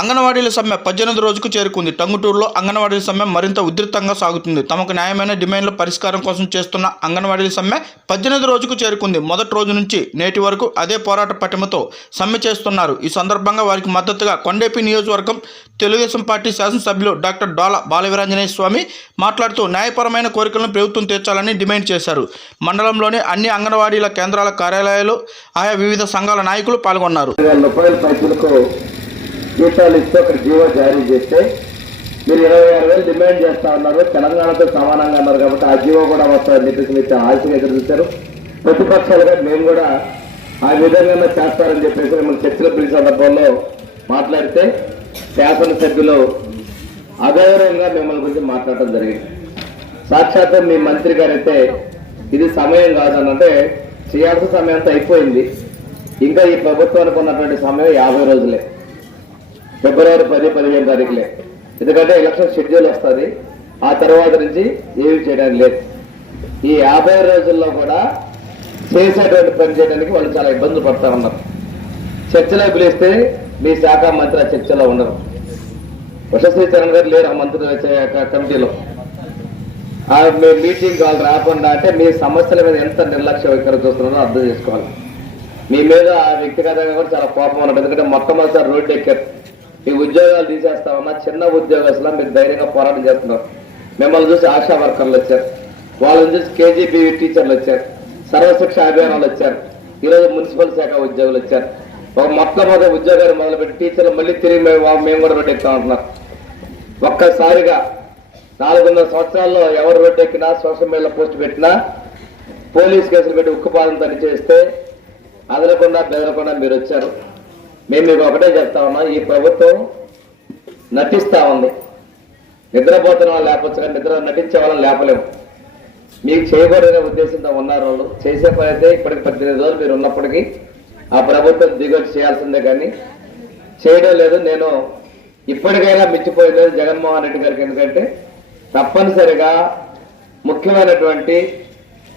అంగన్వాడీల సమ్మె పద్దెనిమిది రోజుకు చేరుకుంది. టంగుటూరులో అంగన్వాడీల సమ్మె మరింత ఉధృతంగా సాగుతుంది. తమకు న్యాయమైన డిమాండ్ల పరిష్కారం కోసం చేస్తున్న అంగన్వాడీల సమ్మె పద్దెనిమిది రోజుకు చేరుకుంది. మొదటి రోజు నుంచి నేటి వరకు అదే పోరాట పటిమతో సమ్మె చేస్తున్నారు. ఈ సందర్భంగా వారికి మద్దతుగా కొండేపి నియోజకవర్గం తెలుగుదేశం పార్టీ శాసనసభ్యులు డాక్టర్ డోల బాలవీరాంజనేయ స్వామి మాట్లాడుతూ న్యాయపరమైన కోరికలను ప్రభుత్వం తీర్చాలని డిమాండ్ చేశారు. మండలంలోని అన్ని అంగన్వాడీల కేంద్రాల కార్యాలయాలు ఆయా వివిధ సంఘాల నాయకులు పాల్గొన్నారు. జీతాలు ఇస్తూ ఒక జీవో జారీ చేస్తే మీరు ఇరవై ఆరు వేలు డిమాండ్ చేస్తా ఉన్నారు. తెలంగాణతో సమానంగా అన్నారు కాబట్టి ఆ జీవో కూడా వస్తారని చెప్పేసి మీరు ఆశగా ఎదురు చూశారు. ప్రతిపక్షాలుగా మేము కూడా ఆ విధంగా చేస్తారని చెప్పేసి మిమ్మల్ని చర్చలు పిలిచిన సందర్భంలో మాట్లాడితే శాసనసభ్యులు అగౌరవంగా మిమ్మల్ని గురించి మాట్లాడటం జరిగింది. సాక్షాత్తు మీ మంత్రి గారైతే ఇది సమయం కాదనంటే చేయాల్సిన సమయం అంతా అయిపోయింది. ఇంకా ఈ ప్రభుత్వానికి ఉన్నటువంటి సమయం యాభై రోజులే. ఫిబ్రవరి పది పదిహేను తారీఖులే. ఎందుకంటే ఎలక్షన్ షెడ్యూల్ వస్తుంది. ఆ తర్వాత నుంచి ఏమి చేయడానికి లేదు. ఈ యాభై రోజుల్లో కూడా చేసేటువంటి పని చేయడానికి వాళ్ళు చాలా ఇబ్బందులు పడతా ఉన్నారు. చర్చలో పిలిస్తే మీ శాఖ మంత్రి ఆ చర్చలో ఉండరు. వశశ్రీ చరణ్ గారు లేరు ఆ మంత్రి కమిటీలో. ఆ మీ మీటింగ్ వాళ్ళు రాకుండా అంటే మీ సమస్యల మీద ఎంత నిర్లక్ష్య వైఖరి చూస్తున్నారో అర్థం చేసుకోవాలి. మీ మీద వ్యక్తిగతంగా కూడా చాలా కోపం ఉన్నట్టు. ఎందుకంటే మొట్టమొదటిసారి రోడ్డు ఎక్కారు. ఈ ఉద్యోగాలు తీసేస్తామన్నా చిన్న ఉద్యోగస్తులా మీరు ధైర్యంగా పోరాటం చేస్తున్నారు. మిమ్మల్ని చూసి ఆశా వర్కర్లు వచ్చారు. వాళ్ళని చూసి కేజీబీ టీచర్లు వచ్చారు. సర్వశిక్ష అభియానాలు వచ్చారు. ఈరోజు మున్సిపల్ శాఖ ఉద్యోగులు వచ్చారు. ఒక మొట్టమొదటి ఉద్యోగాలు మొదలుపెట్టి టీచర్లు మళ్ళీ తిరిగి మేము మేము కూడా రోడ్డు ఎక్కుతా ఒక్కసారిగా నాలుగున్నర సంవత్సరాల్లో ఎవరు రొట్టెక్కినా ఎక్కినా సోషల్ మీడియాలో పోస్ట్ పెట్టినా పోలీస్ కేసులు పెట్టి ఉక్కుపాదం తని చేస్తే అదలకుండా బెదలకుండా మీరు వచ్చారు. మేము మీకు ఒకటే చెప్తా ఉన్నాం ఈ ప్రభుత్వం నటిస్తా ఉంది. నిద్రపోతున్న వాళ్ళు లేకపోవచ్చు కానీ నిద్ర నటించే వాళ్ళని లేపలేము. మీకు చేయకూడదనే ఉద్దేశంతో ఉన్నారు వాళ్ళు. చేసే పని అయితే ఇప్పటికి పద్దెనిమిది రోజులు మీరు ఉన్నప్పటికీ ఆ ప్రభుత్వం దిగొచ్చి చేయాల్సిందే కానీ చేయడం లేదు. నేను ఇప్పటికైనా మిచ్చిపోయింది జగన్మోహన్ రెడ్డి గారికి. ఎందుకంటే తప్పనిసరిగా ముఖ్యమైనటువంటి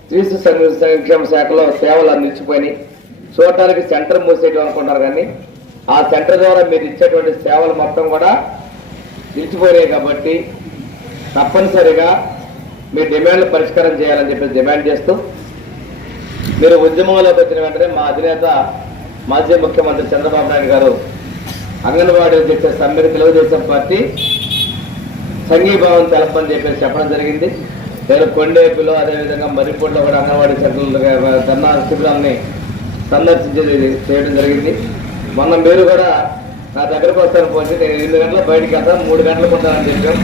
శిశు సంక్షేమ శాఖలో సేవలు అందించిపోయినాయి. చూడటానికి సెంటర్ మూసేయడం అనుకుంటారు కానీ ఆ సెంటర్ ద్వారా మీరు ఇచ్చేటువంటి సేవలు మొత్తం కూడా నిలిచిపోయాయి కాబట్టి తప్పనిసరిగా మీ డిమాండ్లు పరిష్కారం చేయాలని చెప్పి డిమాండ్ చేస్తూ మీరు ఉద్యమంలోకి వచ్చిన వెంటనే మా అధినేత మాజీ ముఖ్యమంత్రి చంద్రబాబు నాయుడు గారు అంగన్వాడీలు చేసే సమ్మెను తెలుగుదేశం పార్టీ సంఘీభావం తెలపని చెప్పేసి చెప్పడం జరిగింది. నేను కొండేపులో అదేవిధంగా మరిపూడిలో కూడా అంగన్వాడీ సెంటర్లు ధర్నా శిబిరాలని సందర్శించేది చేయడం జరిగింది. మొన్న మీరు కూడా నా దగ్గరకు వస్తాను పోతే నేను ఎనిమిది గంటల బయటికి వెళ్తాను మూడు గంటలకు ఉంటానని చెప్పాం.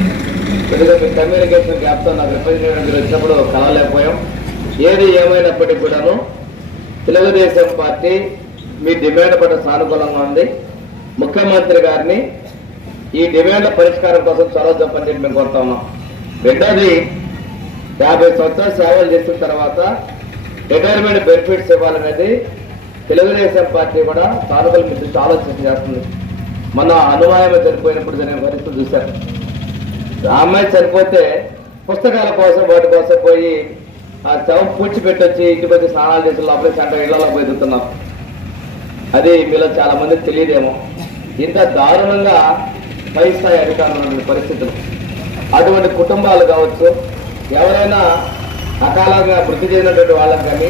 ఎందుకంటే మీ కమ్యూనికేషన్ గ్యాప్తో నాకు రిప్రజెంటేటివ్ మీరు వచ్చినప్పుడు కలవలేకపోయాం. ఏది ఏమైనప్పటికీ కూడాను తెలుగుదేశం పార్టీ మీ డిమాండ్ పట్ల సానుకూలంగా ఉంది. ముఖ్యమంత్రి గారిని ఈ డిమాండ్ల పరిష్కారం కోసం చొరవ చెప్పని చెప్పి మేము కోరుతా ఉన్నాం. రెండోది యాభై సంవత్సరాలు సేవలు చేసిన తర్వాత రిటైర్మెంట్ బెనిఫిట్స్ ఇవ్వాలనేది తెలుగుదేశం పార్టీ కూడా సానుకూల మిత్రులు ఆలోచన చేస్తుంది. మన అనుమాయమే చనిపోయినప్పుడు జరిగిన పరిస్థితులు చూశారు. అమ్మాయి చనిపోతే పుస్తకాల కోసం వాటి కోసం పోయి ఆ శవం పూడ్చిపెట్టొచ్చి ఇంటికి వచ్చి స్నానాలు చేసి లోపల సెంటర్ ఇళ్ళలో పోయి దుతున్నాం అది మీలో చాలా మందికి తెలియదేమో. ఇంత దారుణంగా పై స్థాయి అధికారులు ఉన్న పరిస్థితులు. అటువంటి కుటుంబాలు కావచ్చు ఎవరైనా అకాలంగా మృతి చెందినటువంటి వాళ్ళకి కానీ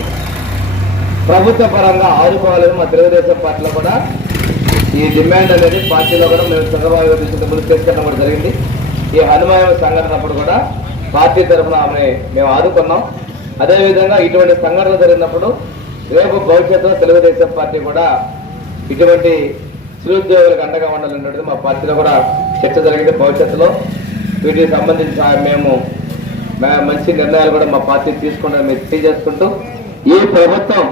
ప్రభుత్వ పరంగా ఆదుకోవాలని మా తెలుగుదేశం పార్టీలో కూడా ఈ డిమాండ్ అనేది పార్టీలో కూడా మేము చంద్రబాబు గారి దృష్టికి తీసుకెళ్ళడం కూడా జరిగింది. ఈ హనుమాయం సంఘటనప్పుడు కూడా పార్టీ తరఫున ఆమె మేము ఆదుకున్నాం. అదేవిధంగా ఇటువంటి సంఘటనలు జరిగినప్పుడు రేపు భవిష్యత్తులో తెలుగుదేశం పార్టీ కూడా ఇటువంటి నిరుద్యోగులకు అండగా ఉండాలన్నది మా పార్టీలో కూడా చర్చ జరిగింది భవిష్యత్తులో. వీటికి సంబంధించి మేము మంచి నిర్ణయాలు కూడా మా పార్టీ తీసుకుంటామని మీరు తెలియజేసుకుంటూ ఈ ప్రభుత్వం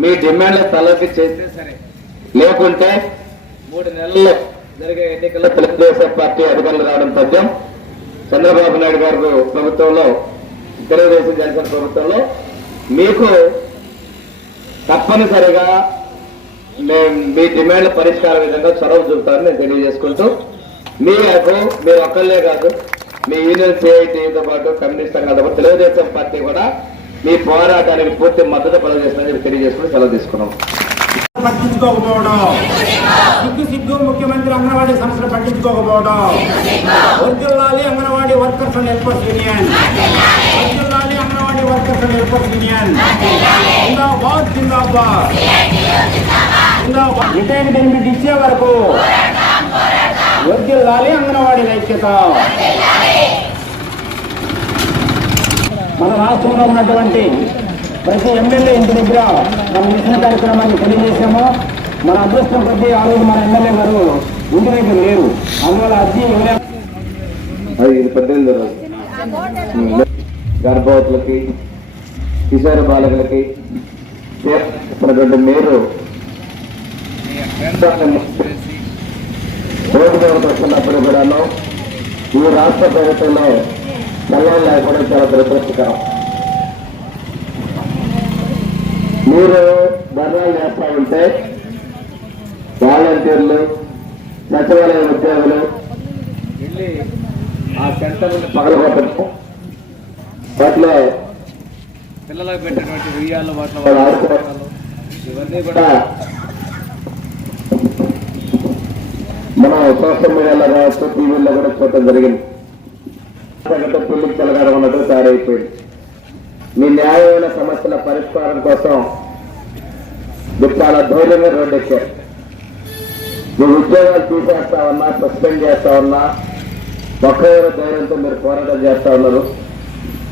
మీ డిమాండ్ల తలకి చేస్తే సరే. లేకుంటే మూడు నెలల్లో జరిగే ఎన్నికల్లో తెలుగుదేశం పార్టీ అధికారులు రావడం సత్యం చంద్రబాబు నాయుడు గారు ప్రభుత్వంలో తెలుగుదేశం జనసేన ప్రభుత్వంలో మీకు తప్పనిసరిగా మేము మీ డిమాండ్ల పరిష్కార విధంగా చొరవ చూపుతారని నేను తెలియజేసుకుంటూ మీకు మీరు ఒక్కళ్ళే కాదు మీ యూనియన్ సిఐటీతో పాటు కమ్యూనిస్ట్ సంఘాలతో పాటు తెలుగుదేశం పార్టీ కూడా మీ పోరాటానికి పూర్తి మద్దతు ప్రదర్శిస్తుందని తెలియజేసుకుని సెలవు తీసుకున్నాం. పట్టించుకోకపోవడం. సిగ్గు సిగ్గు ముఖ్యమంత్రి అంగన్వాడీ సమస్యలు పట్టించుకోకపోవడం. వర్జిల్లాలి anganwadi workers and helpers union. వర్జిల్లాలి anganwadi workers and helpers union. జిందాబాద్ జిందాబాద్. జిందాబాద్. రిటైర్డ్ బెనిఫిట్ ఇచ్చే వరకు వర్జిల్లాలి అంగన్వాడీ ఐక్యత మన రాష్ట్రంలో ఉన్నటువంటి ప్రతి ఎమ్మెల్యే ఇంటి దగ్గర మనం నిరసన కార్యక్రమాన్ని తెలియజేశాము. మన అదృష్టం ప్రతి ఆ రోజు మన ఎమ్మెల్యే గారు ఇంటి దగ్గర లేరు. అందువల్ల అర్జీ అది గర్భవతులకి కిశోర బాలకులకి చేస్తున్నటువంటి మీరు రోడ్డు వస్తున్నప్పుడు కూడాను ఈ రాష్ట్ర ప్రభుత్వంలో చల్లాలు లేకపోవడం చాలా దురదృష్టకరం. మీరు ధర్నాలు చేస్తా ఉంటే వాలంటీర్లు సచివాలయ ఉద్యోగులు ఆ సెంటర్ పగలగొట్టడం. వాటిలో పిల్లలకు పెట్టినటువంటి ఉయ్యాలు వాటిలో ఇవన్నీ కూడా మనం సోషల్ మీడియాలో కావచ్చు టీవీలో కూడా చూడటం జరిగింది. గంట పెళ్ళికి తయారైపోయింది. మీ న్యాయమైన సమస్యల పరిష్కారం కోసం మీరు చాలా ధైర్యంగా రోడ్డు ఎక్కారు. మీ ఉద్యోగాలు తీసేస్తా ఉన్నా సస్పెండ్ చేస్తా ఉన్నా ఒక్కరు ధైర్యంతో మీరు పోరాటం చేస్తా ఉన్నారు.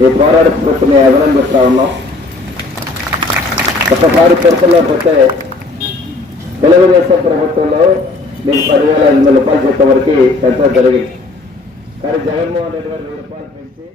ఈ పోరాట స్ఫూర్తిని అభినందిస్తా ఉన్నాం. ఒకసారి చర్చలో పోతే తెలుగుదేశం ప్రభుత్వంలో మీకు పదివేల ఐదు వందల రూపాయలు చెప్పే వరకు పెంచడం జరిగింది. కానీ జగన్మోహన్ రెడ్డి గారు వెయ్యి రూపాయలు పెంచి